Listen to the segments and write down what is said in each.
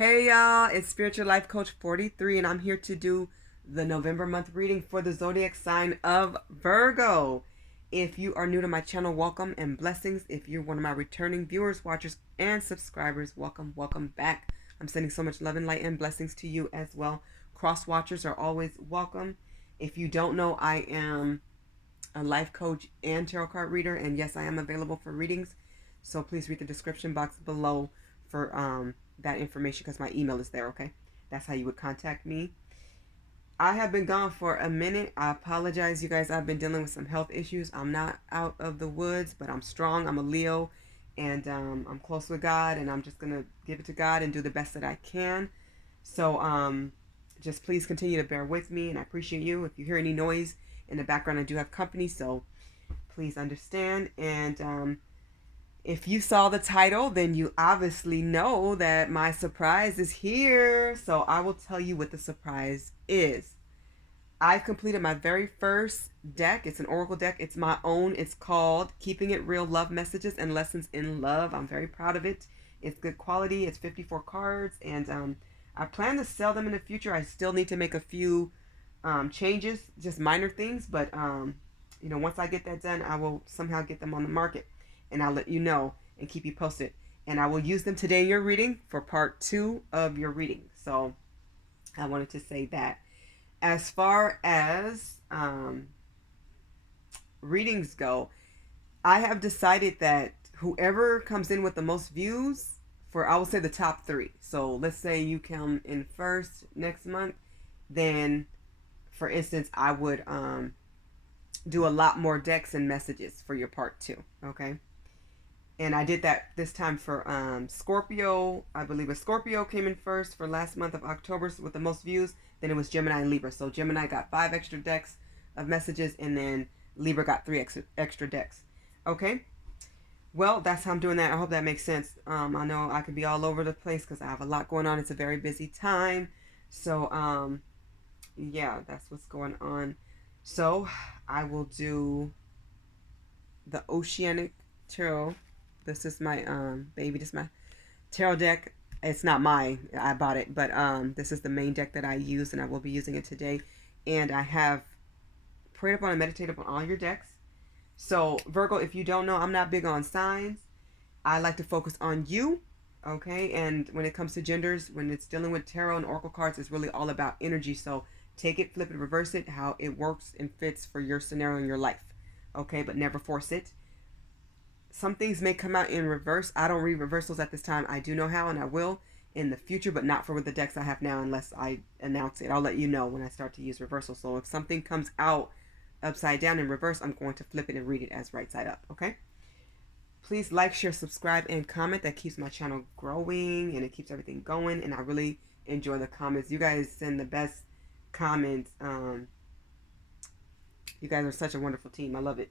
Hey y'all, it's Spiritual Life Coach 43 and I'm here to do the November month reading for the zodiac sign of Virgo. If you are new to my channel, welcome and blessings. If you're one of my returning viewers, watchers, and subscribers, welcome back. I'm sending so much love and light and blessings to you as well. Cross watchers are always welcome. If you don't know, I am a life coach and tarot card reader, and yes, I am available for readings. So please read the description box below for that information because my email is there, okay? That's how you would contact me. I have been gone for a minute. I apologize, you guys. I've been dealing with some health issues. I'm not out of the woods, but I'm strong. I'm a Leo, and I'm close with God, and I'm just going to give it to God and do the best that I can. So just please continue to bear with me, and I appreciate you. If you hear any noise in the background, I do have company, so please understand. And if you saw the title, then you obviously know that my surprise is here. So I will tell you what the surprise is. I've completed my very first deck. It's an oracle deck. It's my own. It's called Keeping It Real, Love Messages and Lessons in Love. I'm very proud of it. It's good quality. It's 54 cards, and I plan to sell them in the future. I still need to make a few changes, just minor things, but once I get that done, I will somehow get them on the market, and I'll let you know and keep you posted. And I will use them today in your reading for part 2 of your reading. So I wanted to say that. As far as readings go, I have decided that whoever comes in with the most views for, I will say, the top 3. So let's say you come in first next month, then for instance, I would do a lot more decks and messages for your part 2, okay? And I did that this time for Scorpio. I believe a Scorpio came in first for last month of October with the most views. Then it was Gemini and Libra. So Gemini got 5 extra decks of messages, and then Libra got 3 extra decks. Okay? Well, that's how I'm doing that. I hope that makes sense. I know I could be all over the place because I have a lot going on. It's a very busy time. So, yeah, that's what's going on. So I will do the Oceanic Tarot. This is my baby. This is my tarot deck. It's not mine. I bought it, but this is the main deck that I use, and I will be using it today. And I have prayed upon and meditated upon all your decks. So Virgo, if you don't know, I'm not big on signs. I like to focus on you, okay? And when it comes to genders, when it's dealing with tarot and oracle cards, it's really all about energy. So take it, flip it, reverse it, how it works and fits for your scenario in your life, okay? But never force it. Some things may come out in reverse. I don't read reversals at this time. I do know how, and I will in the future, but not for the decks I have now unless I announce it. I'll let you know when I start to use reversals. So if something comes out upside down in reverse, I'm going to flip it and read it as right side up, okay? Please like, share, subscribe, and comment. That keeps my channel growing, and it keeps everything going, and I really enjoy the comments. You guys send the best comments. You guys are such a wonderful team. I love it.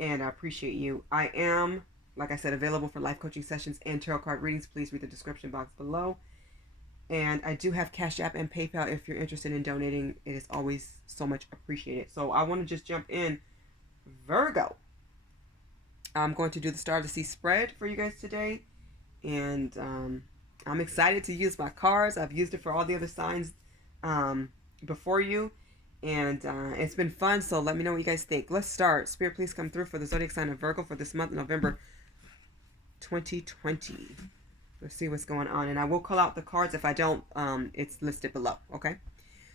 And I appreciate you. I am, like I said, available for life coaching sessions and tarot card readings. Please read the description box below. And I do have CashApp and PayPal if you're interested in donating. It is always so much appreciated. So I want to just jump in. Virgo. I'm going to do the Star to See spread for you guys today. And I'm excited to use my cards. I've used it for all the other signs before you. And it's been fun, so let me know what you guys think. Let's start. Spirit, please come through for the zodiac sign of Virgo for this month, November 2020. Let's see what's going on. And I will call out the cards. If I don't, it's listed below, okay?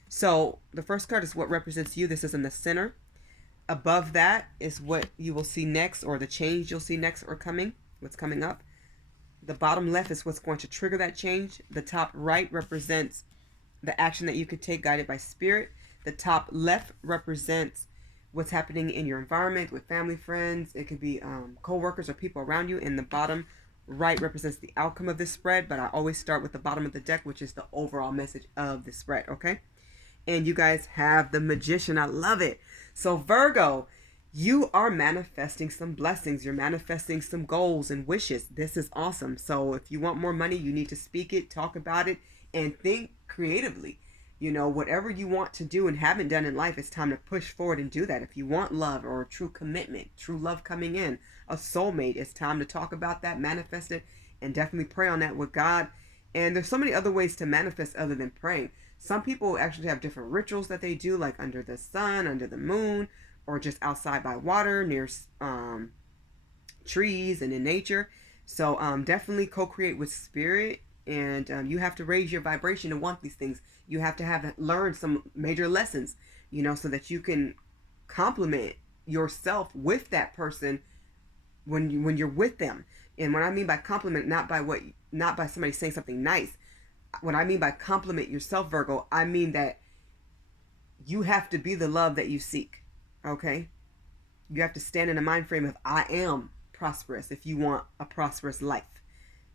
So the first card is what represents you. This is in the center. Above that is what you will see next, or the change you'll see next or coming, what's coming up. The bottom left is what's going to trigger that change. The top right represents the action that you could take guided by spirit. The top left represents what's happening in your environment with family, friends. It could be co-workers or people around you. And the bottom right represents the outcome of this spread. But I always start with the bottom of the deck, which is the overall message of the spread, okay? And you guys have the Magician. I love it. So Virgo, you are manifesting some blessings. You're manifesting some goals and wishes. This is awesome. So if you want more money, you need to speak it, talk about it, and think creatively. You know, whatever you want to do and haven't done in life, it's time to push forward and do that. If you want love or a true commitment, true love coming in, a soulmate, it's time to talk about that, manifest it, and definitely pray on that with God And there's so many other ways to manifest other than praying. Some people actually have different rituals that they do, like under the sun, under the moon, or just outside by water, near trees and in nature. So definitely co-create with spirit, and you have to raise your vibration to want these things. You have to have learned some major lessons, so that you can complement yourself with that person when you're with them. And what I mean by compliment, not by somebody saying something nice. What I mean by compliment yourself, Virgo, I mean that you have to be the love that you seek. Okay? You have to stand in a mind frame of I am prosperous if you want a prosperous life.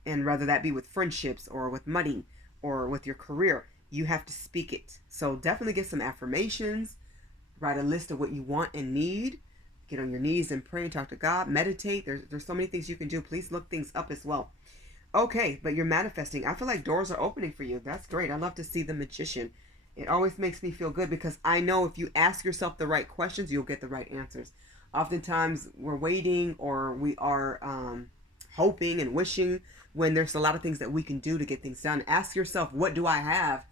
And whether that be with friendships or with money or with your career, you have to speak it. So definitely get some affirmations, write a list of what you want and need, get on your knees and pray and talk to God, meditate. There's so many things you can do. Please look things up as well. Okay, but you're manifesting. I feel like doors are opening for you. That's great. I love to see the magician. It always makes me feel good because I know if you ask yourself the right questions, you'll get the right answers. Oftentimes we're waiting or we are hoping and wishing when there's a lot of things that we can do to get things done. Ask yourself, what do I have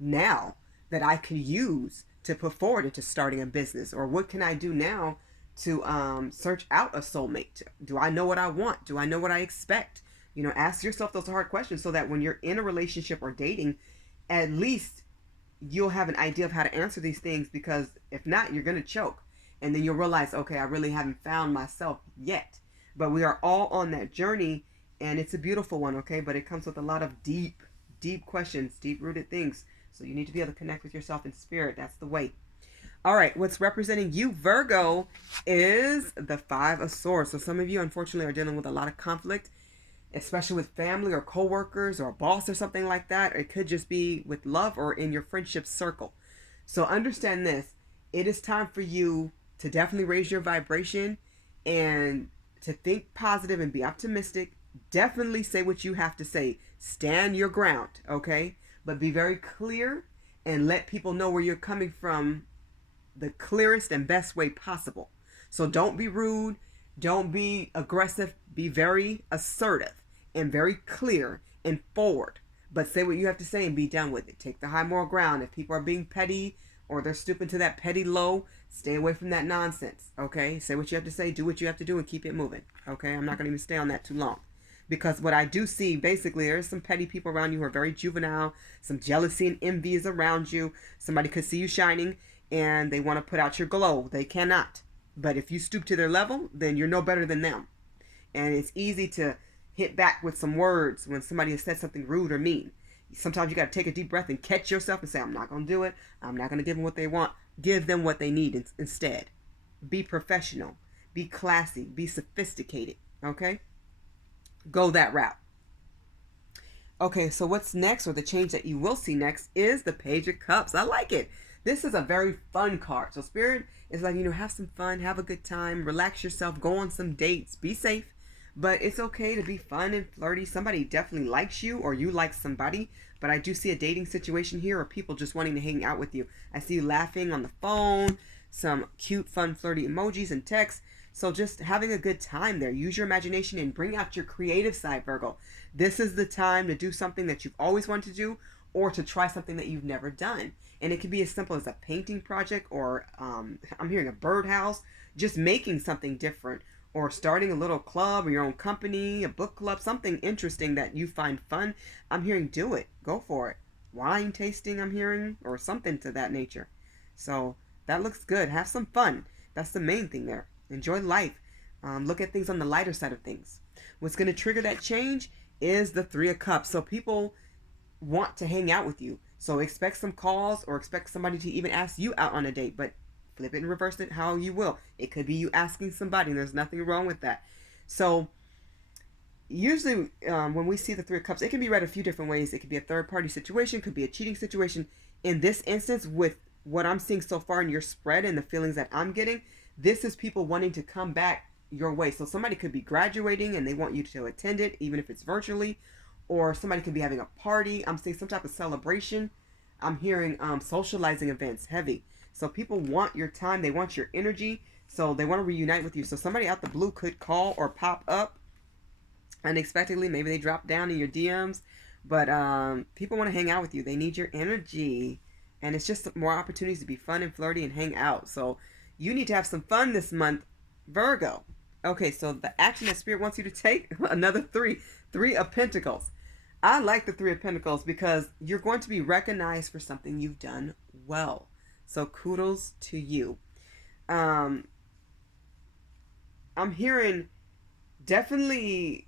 now that I can use to put forward into starting a business? Or what can I do now to search out a soulmate? Do I know what I want? Do I know what I expect? Ask yourself those hard questions so that when you're in a relationship or dating, at least you'll have an idea of how to answer these things, because if not, you're going to choke. And then you'll realize, okay, I really haven't found myself yet. But we are all on that journey, and it's a beautiful one, okay? But it comes with a lot of deep, deep questions, deep-rooted things. So you need to be able to connect with yourself in spirit. That's the way. All right, what's representing you, Virgo, is the Five of Swords. So some of you, unfortunately, are dealing with a lot of conflict, especially with family or coworkers or a boss or something like that. It could just be with love or in your friendship circle. So understand this. It is time for you to definitely raise your vibration and to think positive and be optimistic. Definitely say what you have to say. Stand your ground, okay? But be very clear and let people know where you're coming from the clearest and best way possible. So don't be rude. Don't be aggressive. Be very assertive and very clear and forward. But say what you have to say and be done with it. Take the high moral ground. If people are being petty or they're stooping to that petty low, stay away from that nonsense, okay? Say what you have to say, do what you have to do, and keep it moving, okay? I'm not going to even stay on that too long. Because what I do see, basically, there's some petty people around you who are very juvenile. Some jealousy and envy is around you. Somebody could see you shining, and they want to put out your glow. They cannot. But if you stoop to their level, then you're no better than them. And it's easy to hit back with some words when somebody has said something rude or mean. Sometimes you got to take a deep breath and catch yourself and say, I'm not going to do it. I'm not going to give them what they want. Give them what they need instead. Be professional. Be classy. Be sophisticated. Okay? Go that route. Okay, so what's next, or the change that you will see next, is the Page of Cups. I like it. This is a very fun card. So Spirit is like, have some fun, have a good time, relax yourself, go on some dates, be safe. But it's okay to be fun and flirty. Somebody definitely likes you, or you like somebody. But I do see a dating situation here, or people just wanting to hang out with you. I see you laughing on the phone, some cute, fun, flirty emojis and texts. So just having a good time there. Use your imagination and bring out your creative side, Virgo. This is the time to do something that you've always wanted to do, or to try something that you've never done. And it can be as simple as a painting project, or I'm hearing a birdhouse, just making something different, or starting a little club or your own company, a book club, something interesting that you find fun. I'm hearing do it. Go for it. Wine tasting, I'm hearing, or something to that nature. So that looks good. Have some fun. That's the main thing there. Enjoy life. Look at things on the lighter side of things. What's going to trigger that change is the Three of Cups. So people want to hang out with you. So expect some calls, or expect somebody to even ask you out on a date. But flip it and reverse it how you will. It could be you asking somebody, and there's nothing wrong with that. So usually when we see the Three of Cups, it can be read a few different ways. It could be a third-party situation, could be a cheating situation. In this instance, with what I'm seeing so far in your spread and the feelings that I'm getting, this is people wanting to come back your way. So somebody could be graduating and they want you to attend it, even if it's virtually. Or somebody could be having a party. I'm seeing some type of celebration. I'm hearing socializing events, heavy. So people want your time. They want your energy. So they want to reunite with you. So somebody out the blue could call or pop up unexpectedly. Maybe they drop down in your DMs. But people want to hang out with you. They need your energy. And it's just more opportunities to be fun and flirty and hang out. So you need to have some fun this month, Virgo. Okay, so the action that Spirit wants you to take, another three of Pentacles. I like the Three of Pentacles because you're going to be recognized for something you've done well. So kudos to you. I'm hearing definitely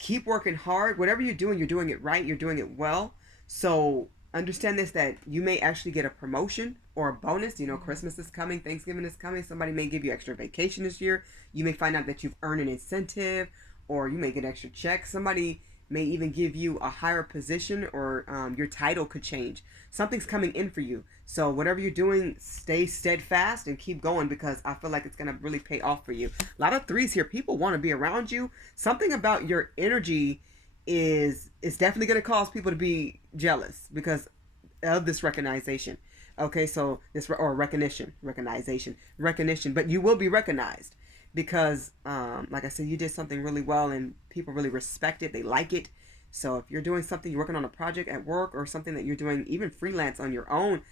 keep working hard. Whatever you're doing it right. You're doing it well. So understand this, that you may actually get a promotion or a bonus. You know, Christmas is coming, Thanksgiving is coming. Somebody may give you extra vacation this year. You may find out that you've earned an incentive, or you may get extra checks. Somebody may even give you a higher position, or your title could change. Something's coming in for you. So whatever you're doing, stay steadfast and keep going, because I feel like it's going to really pay off for you. A lot of threes here. People want to be around you. Something about your energy is definitely going to cause people to be jealous because of this recognition. Okay, so this, or recognition, but you will be recognized because, like I said, you did something really well and people really respect it. They like it. So if you're doing something, you're working on a project at work or something that you're doing, even freelance on your own,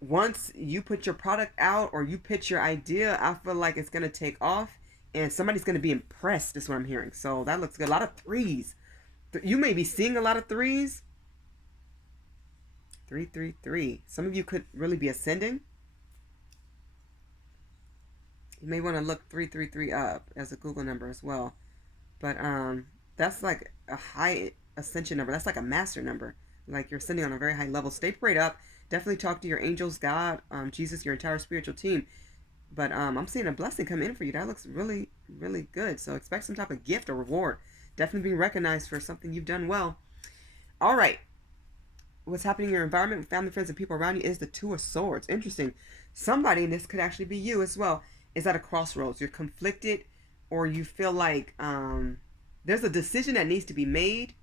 once you put your product out or you pitch your idea, I feel like it's going to take off and somebody's going to be impressed, is what I'm hearing. So that looks good. A lot of threes. You may be seeing a lot of threes. 333. Some of you could really be ascending. You may want to look 333 up as a Google number as well. But that's like a high ascension number. That's like a master number. Like you're ascending on a very high level. Stay prayed up. Definitely talk to your angels, God, Jesus, your entire spiritual team. But I'm seeing a blessing come in for you. That looks really, really good. So expect some type of gift or reward. Definitely being recognized for something you've done well. All right. What's happening in your environment with family, friends, and people around you is the Two of Swords. Interesting. Somebody, and this could actually be you as well, is at a crossroads. You're conflicted, or you feel like there's a decision that needs to be made.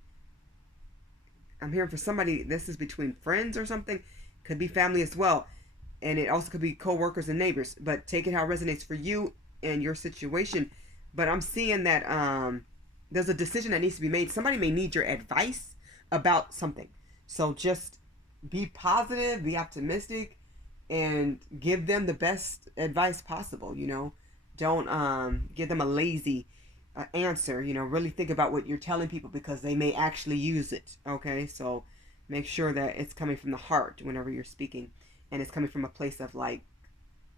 I'm hearing for somebody, this is between friends or something. Could be family as well. And it also could be co-workers and neighbors. But take it how it resonates for you and your situation. But I'm seeing that there's a decision that needs to be made. Somebody may need your advice about something. So just be positive, be optimistic, and give them the best advice possible, you know. Don't give them a lazy answer, you know. Really think about what you're telling people because they may actually use it, okay? So make sure that it's coming from the heart whenever you're speaking, and it's coming from a place of like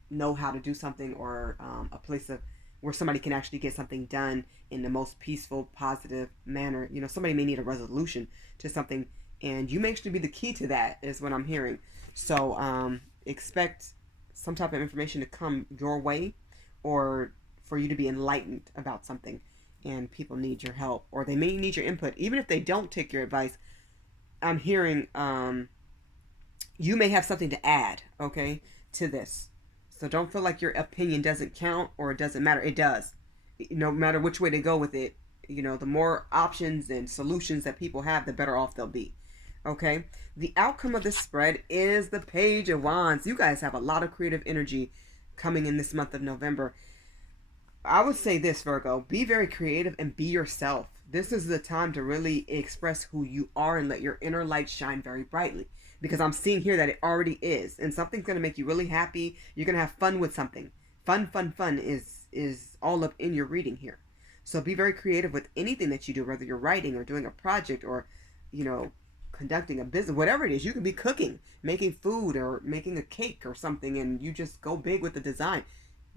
know how to do something, or a place of where somebody can actually get something done in the most peaceful, positive manner. You know, somebody may need a resolution to something, and you may actually be the key to that, is what I'm hearing. So expect some type of information to come your way, or for you to be enlightened about something, and people need your help, or they may need your input. Even if they don't take your advice, I'm hearing you may have something to add, okay, to this. So don't feel like your opinion doesn't count or it doesn't matter. It does. No matter which way they go with it, you know, the more options and solutions that people have, the better off they'll be. Okay? The outcome of this spread is the Page of Wands. You guys have a lot of creative energy coming in this month of November. I would say this, Virgo, be very creative and be yourself. This is the time to really express who you are and let your inner light shine very brightly. Because I'm seeing here that it already is. And something's going to make you really happy. You're going to have fun with something. Fun is all up in your reading here. So be very creative with anything that you do, whether you're writing or doing a project or, you know, conducting a business, whatever it is. You could be cooking, making food, or making a cake or something, and you just go big with the design.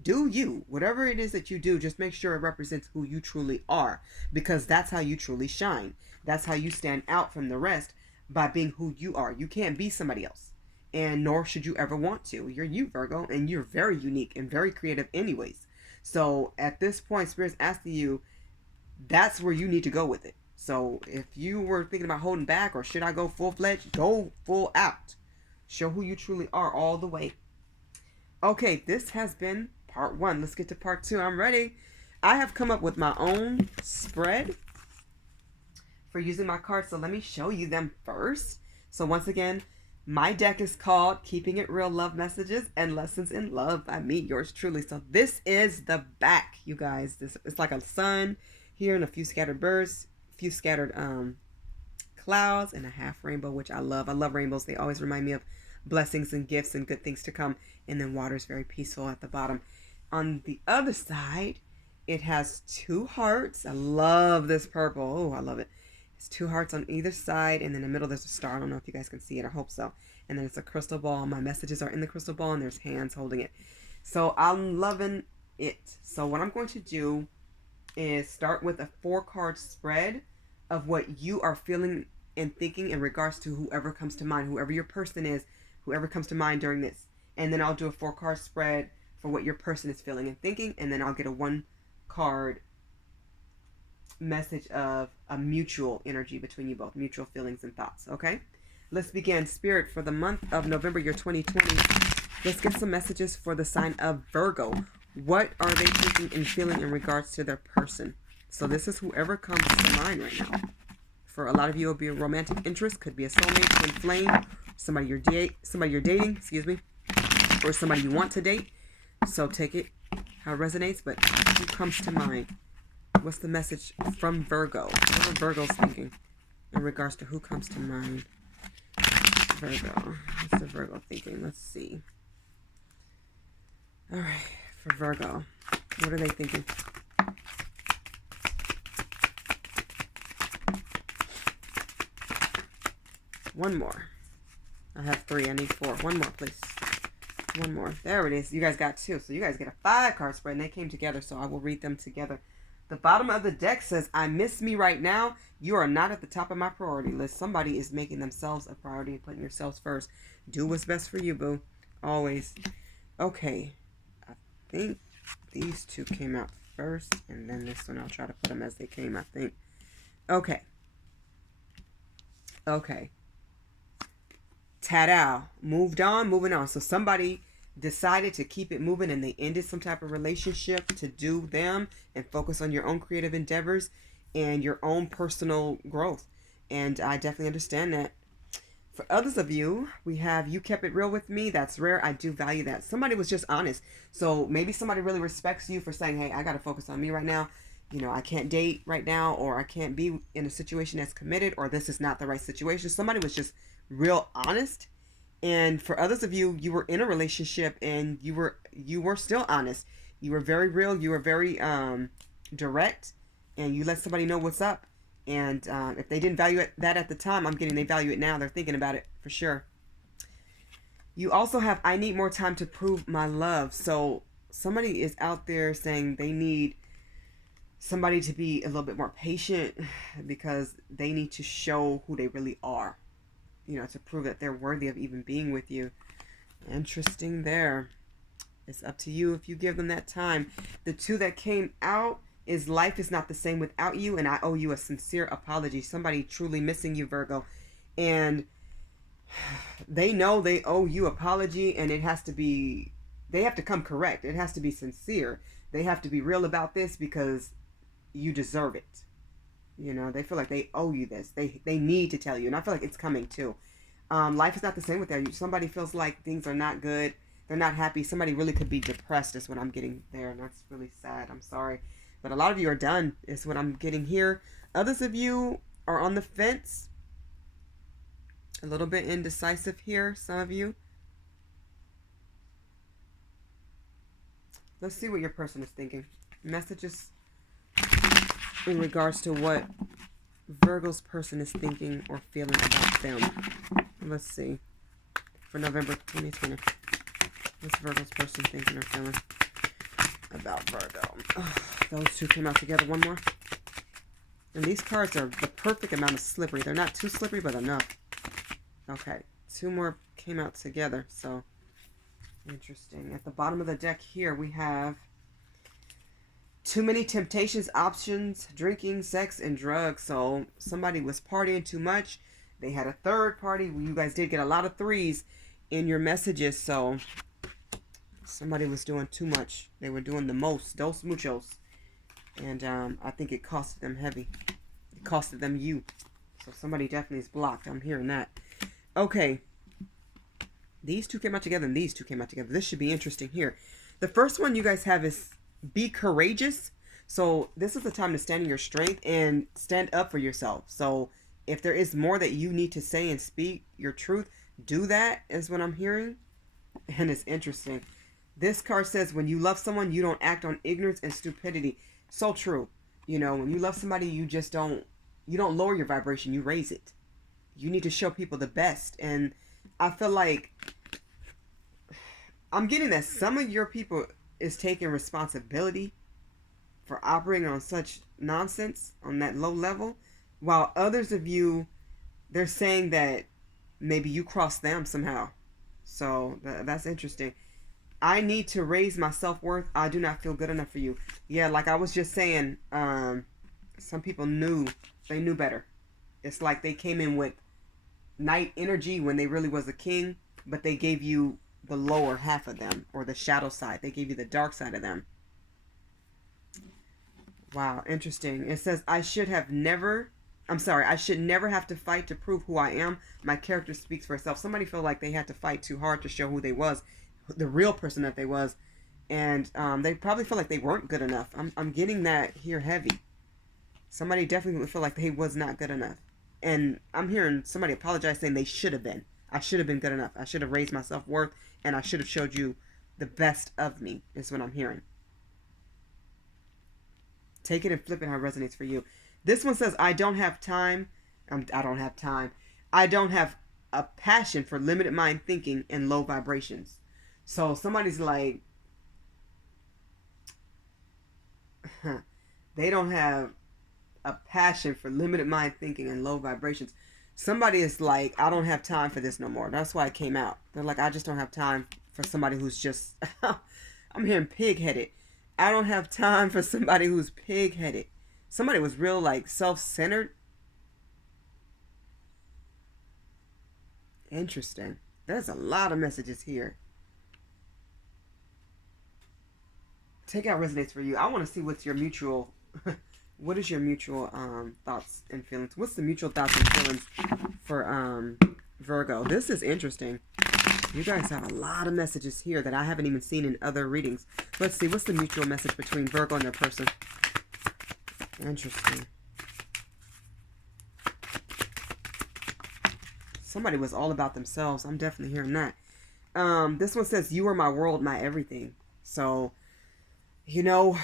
Do you. Whatever it is that you do, just make sure it represents who you truly are, because that's how you truly shine. That's how you stand out from the rest, by being who you are. You can't be somebody else, and nor should you ever want to. You're you, Virgo, and you're very unique and very creative anyways. So at this point, Spirit's asking you, that's where you need to go with it. So if you were thinking about holding back, or should I go full-fledged, go full out. Show who you truly are all the way. Okay, this has been part 1. Let's get to part 2. I'm ready. I have come up with my own spread for using my cards, so let me show you them first. So once again, my deck is called Keeping It Real, Love Messages and Lessons in Love by me, yours truly. So this is the back, you guys. It's like a sun here and a few scattered birds, a few scattered clouds and a half rainbow, which I love. I love rainbows. They always remind me of blessings and gifts and good things to come. And then water is very peaceful at the bottom. On the other side, it has 2 hearts. I love this purple. Oh, I love it. It's 2 hearts on either side, and in the middle there's a star. I don't know if you guys can see it. I hope so. And then it's a crystal ball. My messages are in the crystal ball, and there's hands holding it. So I'm loving it. So what I'm going to do is start with a 4-card spread of what you are feeling and thinking in regards to whoever comes to mind, whoever your person is, whoever comes to mind during this. And then I'll do a 4-card spread for what your person is feeling and thinking, and then I'll get a 1-card message of a mutual energy between you both, mutual feelings and thoughts. Okay, let's begin. Spirit, for the month of November, year 2020, let's get some messages for the sign of Virgo. What are they thinking and feeling in regards to their person? So this is whoever comes to mind right now. For a lot of you, it'll be a romantic interest, could be a soulmate, twin flame, somebody you're dating, or somebody you want to date. So take it how it resonates, but who comes to mind? What's the message from Virgo? What are Virgos thinking in regards to who comes to mind? Virgo. What's the Virgo thinking? Let's see. All right, for Virgo, what are they thinking? One more. I have 3. I need 4. One more, please. One more. There it is. You guys got 2. So you guys get a 5-card spread, and they came together, so I will read them together. The bottom of the deck says, I miss me right now. You are not at the top of my priority list. Somebody is making themselves a priority and putting yourselves first. Do what's best for you, boo. Always. Okay. I think these 2 came out first, and then this one I'll try to put them as they came, I think. Okay. Okay. Ta-da. Moved on, moving on. So somebody decided to keep it moving, and they ended some type of relationship to do them and focus on your own creative endeavors and your own personal growth. And I definitely understand that. For others of you, we have, you kept it real with me. That's rare. I do value that. Somebody was just honest. So maybe somebody really respects you for saying, hey, I got to focus on me right now. You know, I can't date right now, or I can't be in a situation that's committed, or this is not the right situation. Somebody was just real honest. And for others of you, you were in a relationship and you were still honest. You were very real. You were very direct, and you let somebody know what's up. And if they didn't value that at the time, I'm getting they value it now. They're thinking about it for sure. You also have, I need more time to prove my love. So somebody is out there saying they need somebody to be a little bit more patient because they need to show who they really are. You know, to prove that they're worthy of even being with you. Interesting there. It's up to you if you give them that time. The 2 that came out is life is not the same without you, and I owe you a sincere apology. Somebody truly missing you, Virgo. And they know they owe you apology, and it has to be, they have to come correct. It has to be sincere. They have to be real about this because you deserve it. You know, they feel like they owe you this. They need to tell you. And I feel like it's coming too. Life is not the same without you. Somebody feels like things are not good. They're not happy. Somebody really could be depressed is what I'm getting there. And that's really sad. I'm sorry. But a lot of you are done is what I'm getting here. Others of you are on the fence. A little bit indecisive here. Some of you. Let's see what your person is thinking. Messages in regards to what Virgo's person is thinking or feeling about them. Let's see. For November 2020. What's Virgo's person thinking or feeling about Virgo? Oh, those 2 came out together. One more. And these cards are the perfect amount of slippery. They're not too slippery, but enough. Okay. 2 more came out together. So, interesting. At the bottom of the deck here, we have too many temptations, options, drinking, sex, and drugs. So somebody was partying too much. They had a third party. You guys did get a lot of 3s in your messages. So somebody was doing too much. They were doing the most. Dos muchos. And I think it costed them heavy. It costed them you. So somebody definitely is blocked. I'm hearing that. Okay. These 2 came out together and these 2 came out together. This should be interesting here. The first one you guys have is be courageous. So this is the time to stand in your strength and stand up for yourself. So if there is more that you need to say and speak your truth, do that, is what I'm hearing. And it's interesting. This card says, when you love someone, you don't act on ignorance and stupidity. So true. You know, when you love somebody, you don't lower your vibration, you raise it. You need to show people the best. And I feel like I'm getting that some of your people is taking responsibility for operating on such nonsense on that low level, while others of you, they're saying that maybe you crossed them somehow. So that's interesting. I need to raise my self-worth. I do not feel good enough for you. Yeah, like I was just saying, some people knew better. It's like they came in with knight energy when they really was a king, but they gave you the lower half of them, or the shadow side. They gave you the dark side of them. Wow, interesting. It says, I should never have to fight to prove who I am. My character speaks for itself. Somebody felt like they had to fight too hard to show who they was, the real person that they was. And they probably felt like they weren't good enough. I'm getting that here heavy. Somebody definitely felt like they was not good enough. And I'm hearing somebody apologize, saying they should have been. I should have been good enough. I should have raised my self-worth, and I should have showed you the best of me, is what I'm hearing. Take it and flip it how it resonates for you. This one says, I don't have time. I don't have time. I don't have a passion for limited mind thinking and low vibrations. So somebody's like, they don't have a passion for limited mind thinking and low vibrations. Somebody is like, I don't have time for this no more. That's why it came out. They're like, I just don't have time for somebody who's just, I'm hearing pig-headed. I don't have time for somebody who's pig-headed. Somebody was real, like, self-centered. Interesting. There's a lot of messages here. Take out resonates for you. I want to see what's your mutual... what is your mutual thoughts and feelings? What's the mutual thoughts and feelings for Virgo? This is interesting. You guys have a lot of messages here that I haven't even seen in other readings. Let's see. What's the mutual message between Virgo and their person? Interesting. Somebody was all about themselves. I'm definitely hearing that. This one says, you are my world, my everything. So, you know,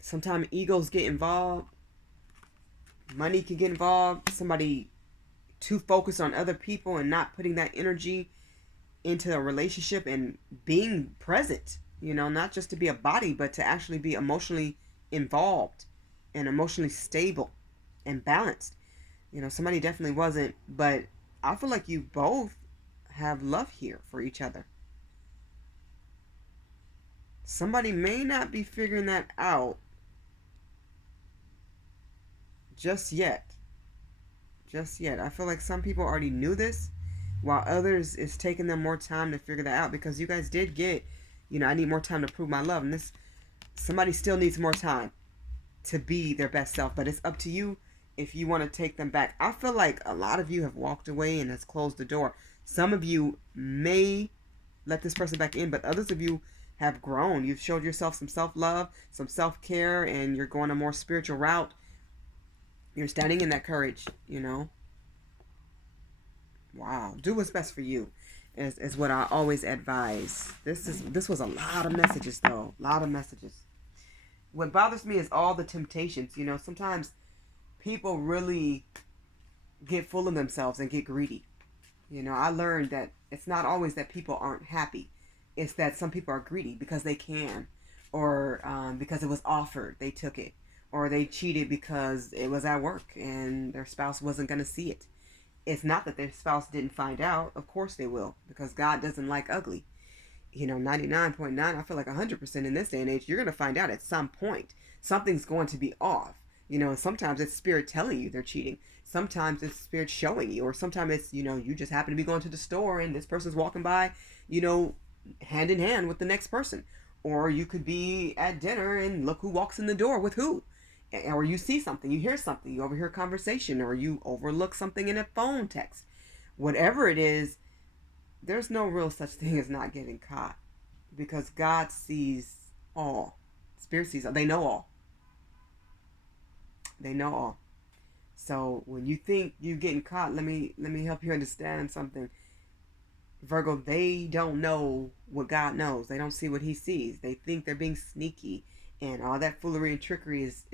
sometimes egos get involved. Money can get involved. Somebody too focused on other people and not putting that energy into a relationship and being present, you know, not just to be a body, but to actually be emotionally involved and emotionally stable and balanced. You know, somebody definitely wasn't, but I feel like you both have love here for each other. Somebody may not be figuring that out just yet. Just yet. I feel like some people already knew this, while others, it's taking them more time to figure that out, because you guys did get, you know, I need more time to prove my love. And this, somebody still needs more time to be their best self, but it's up to you if you want to take them back. I feel like a lot of you have walked away and has closed the door. Some of you may let this person back in, but others of you have grown. You've showed yourself some self-love, some self-care, and you're going a more spiritual route. You're standing in that courage, you know. Wow. Do what's best for you is what I always advise. This was a lot of messages, though. A lot of messages. What bothers me is all the temptations. You know, sometimes people really get full of themselves and get greedy. You know, I learned that it's not always that people aren't happy. It's that some people are greedy because they can, or because it was offered, they took it, or they cheated because it was at work and their spouse wasn't going to see it. It's not that their spouse didn't find out. Of course they will, because God doesn't like ugly. You know, 99.9, I feel like 100% in this day and age, you're going to find out at some point. Something's going to be off. You know, sometimes it's spirit telling you they're cheating. Sometimes it's spirit showing you, or sometimes it's, you know, you just happen to be going to the store and this person's walking by, you know, hand in hand with the next person. Or you could be at dinner and look who walks in the door with who. Or you see something, you hear something, you overhear a conversation, or you overlook something in a phone text. Whatever it is, there's no real such thing as not getting caught, because God sees all. Spirit sees all. They know all. They know all. So when you think you're getting caught, let me help you understand something. Virgo, they don't know what God knows. They don't see what He sees. They think they're being sneaky, and all that foolery and trickery is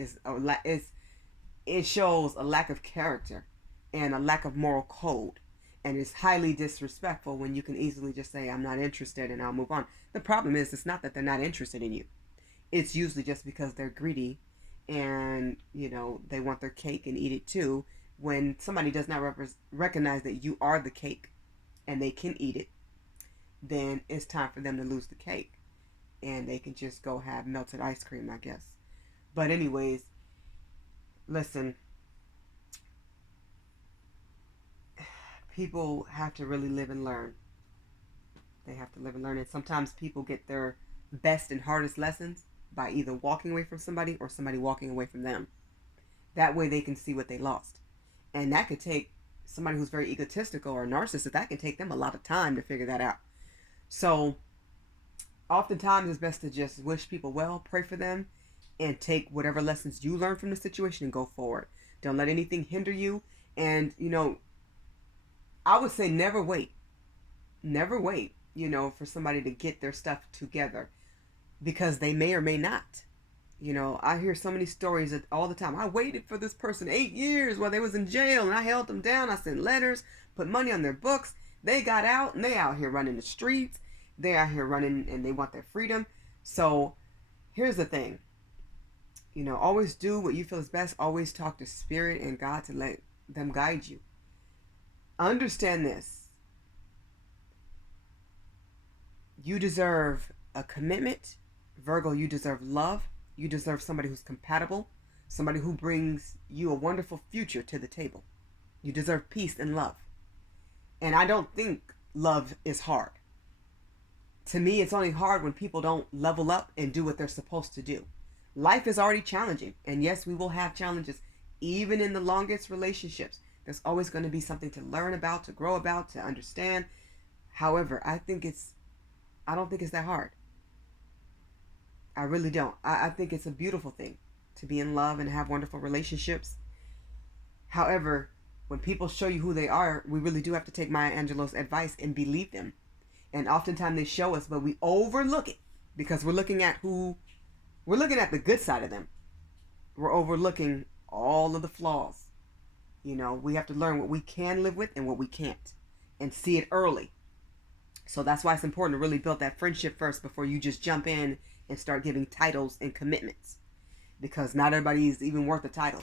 it shows a lack of character and a lack of moral code, and it's highly disrespectful when you can easily just say, "I'm not interested," and I'll move on. The problem is, it's not that they're not interested in you. It's usually just because they're greedy, and they want their cake and eat it too. When somebody does not recognize that you are the cake and they can eat it, then it's time for them to lose the cake, and they can just go have melted ice cream, I guess. But anyways, listen, people have to really live and learn. They have to live and learn, and sometimes people get their best and hardest lessons by either walking away from somebody or somebody walking away from them. That way they can see what they lost. And that could take somebody who's very egotistical or narcissist, that can take them a lot of time to figure that out. So oftentimes it's best to just wish people well, pray for them, and take whatever lessons you learn from the situation and go forward. Don't let anything hinder you. And I would say never wait. Never wait, for somebody to get their stuff together, because they may or may not. I hear so many stories all the time. I waited for this person 8 years while they was in jail, and I held them down. I sent letters, put money on their books. They got out, and they out here running the streets. They out here running, and they want their freedom. So here's the thing. Always do what you feel is best. Always talk to Spirit and God to let them guide you. Understand this. You deserve a commitment. Virgo, you deserve love. You deserve somebody who's compatible, somebody who brings you a wonderful future to the table. You deserve peace and love. And I don't think love is hard. To me, it's only hard when people don't level up and do what they're supposed to do. Life is already challenging. And yes, we will have challenges. Even in the longest relationships, there's always going to be something to learn about, to grow about, to understand. However, I don't think it's that hard. I really don't. I think it's a beautiful thing to be in love and have wonderful relationships. However, when people show you who they are, we really do have to take Maya Angelou's advice and believe them. And oftentimes they show us, but we overlook it because we're looking at the good side of them. We're overlooking all of the flaws. We have to learn what we can live with and what we can't, and see it early. So that's why it's important to really build that friendship first before you just jump in and start giving titles and commitments, because not everybody's even worth a title.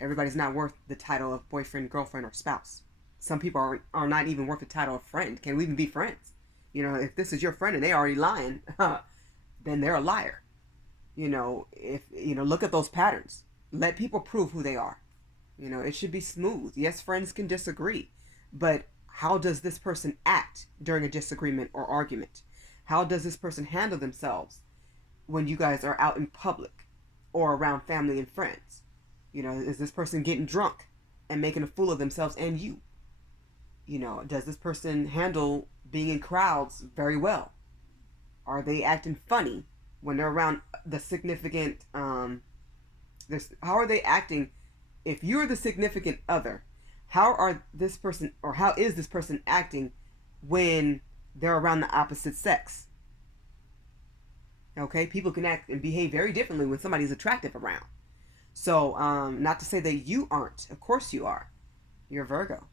Everybody's not worth the title of boyfriend, girlfriend, or spouse. Some people are not even worth the title of friend. Can we even be friends? If this is your friend and they already lying, then they're a liar. If look at those patterns. Let people prove who they are. It should be smooth. Yes, friends can disagree, but how does this person act during a disagreement or argument? How does this person handle themselves when you guys are out in public or around family and friends? Is this person getting drunk and making a fool of themselves and you? Does this person handle being in crowds very well? Are they acting funny when they're around the significant, how are they acting? If you're the significant other, how is this person acting when they're around the opposite sex? Okay, people can act and behave very differently when somebody's attractive around. So, not to say that you aren't. Of course you are. You're Virgo.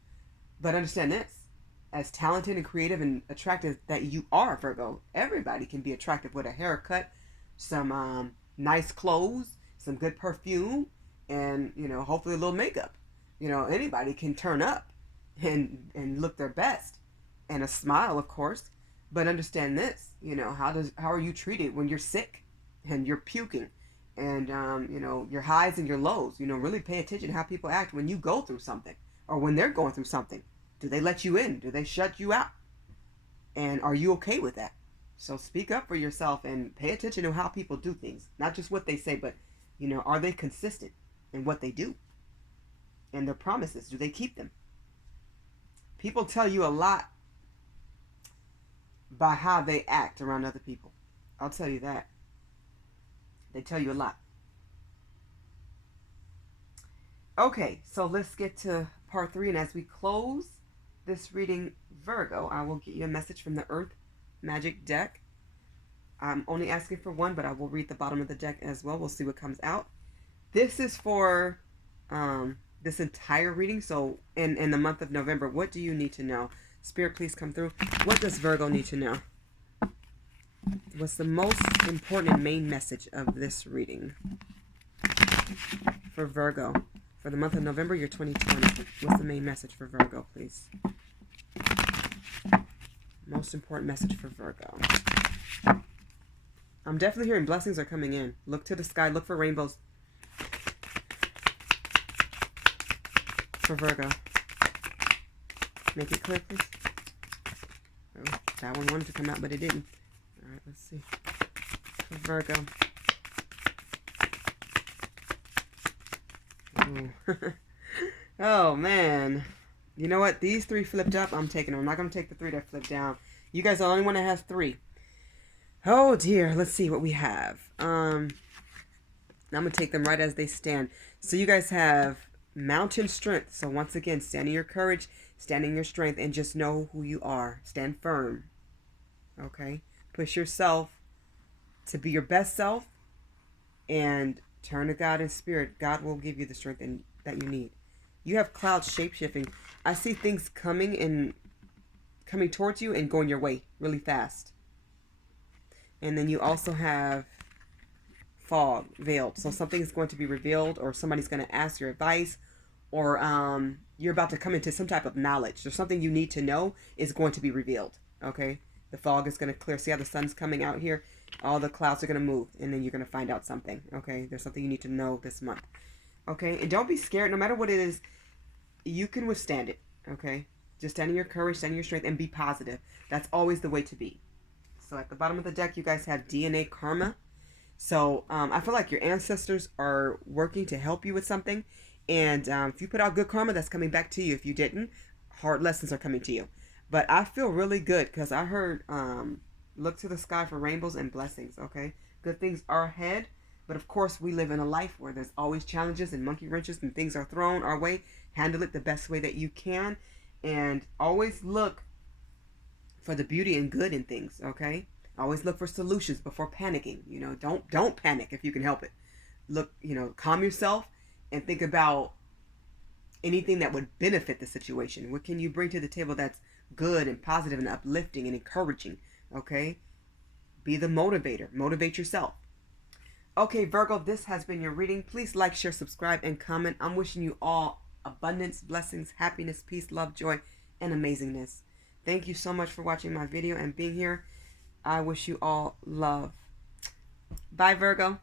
But understand this. As talented and creative and attractive that you are, Virgo, everybody can be attractive with a haircut, some nice clothes, some good perfume, and, hopefully a little makeup. Anybody can turn up and look their best. And a smile, of course. But understand this, how are you treated when you're sick and you're puking and, your highs and your lows? Really pay attention to how people act when you go through something or when they're going through something. Do they let you in? Do they shut you out? And are you okay with that? So speak up for yourself and pay attention to how people do things. Not just what they say, but, are they consistent in what they do? And their promises, do they keep them? People tell you a lot by how they act around other people. I'll tell you that. They tell you a lot. Okay, so let's get to part 3. And as we close this reading, Virgo, I will get you a message from the Earth Magic deck. I'm only asking for one, but I will read the bottom of the deck as well. We'll see what comes out. This is for this entire reading. So in the month of November, what do you need to know? Spirit, please come through. What does Virgo need to know? What's the most important and main message of this reading for Virgo for the month of November, year 2020? What's the main message for Virgo, please? Most important message for Virgo. I'm definitely hearing blessings are coming in. Look to the sky. Look for rainbows. For Virgo. Make it clear, please. Oh, that one wanted to come out, but it didn't. All right, let's see. For Virgo. Oh, man. You know what? These 3 flipped up. I'm taking them. I'm not going to take the 3 that flipped down. You guys are the only one that has 3. Oh, dear. Let's see what we have. I'm going to take them right as they stand. So you guys have mountain strength. So once again, stand in your courage, stand in your strength, and just know who you are. Stand firm. Okay? Push yourself to be your best self and turn to God and Spirit. God will give you the strength that you need. You have clouds shape-shifting. I see things coming towards you and going your way really fast. And then you also have fog, veiled. So something is going to be revealed, or somebody's going to ask your advice, or you're about to come into some type of knowledge. There's something you need to know is going to be revealed. Okay? The fog is going to clear. See how the sun's coming out here? All the clouds are going to move, and then you're going to find out something. Okay? There's something you need to know this month. Okay? And don't be scared. No matter what it is, you can withstand it. Okay? Just stand in your courage, stand in your strength, and be positive. That's always the way to be. So at the bottom of the deck, you guys have DNA karma. So I feel like your ancestors are working to help you with something. And if you put out good karma, that's coming back to you. If you didn't, hard lessons are coming to you. But I feel really good because I heard look to the sky for rainbows and blessings. Okay? Good things are ahead. But of course, we live in a life where there's always challenges and monkey wrenches and things are thrown our way. Handle it the best way that you can. And always look for the beauty and good in things, okay? Always look for solutions before panicking. You know, don't panic if you can help it. Look, calm yourself and think about anything that would benefit the situation. What can you bring to the table that's good and positive and uplifting and encouraging, okay? Be the motivator. Motivate yourself. Okay, Virgo, this has been your reading. Please like, share, subscribe, and comment. I'm wishing you all abundance, blessings, happiness, peace, love, joy, and amazingness. Thank you so much for watching my video and being here. I wish you all love. Bye, Virgo.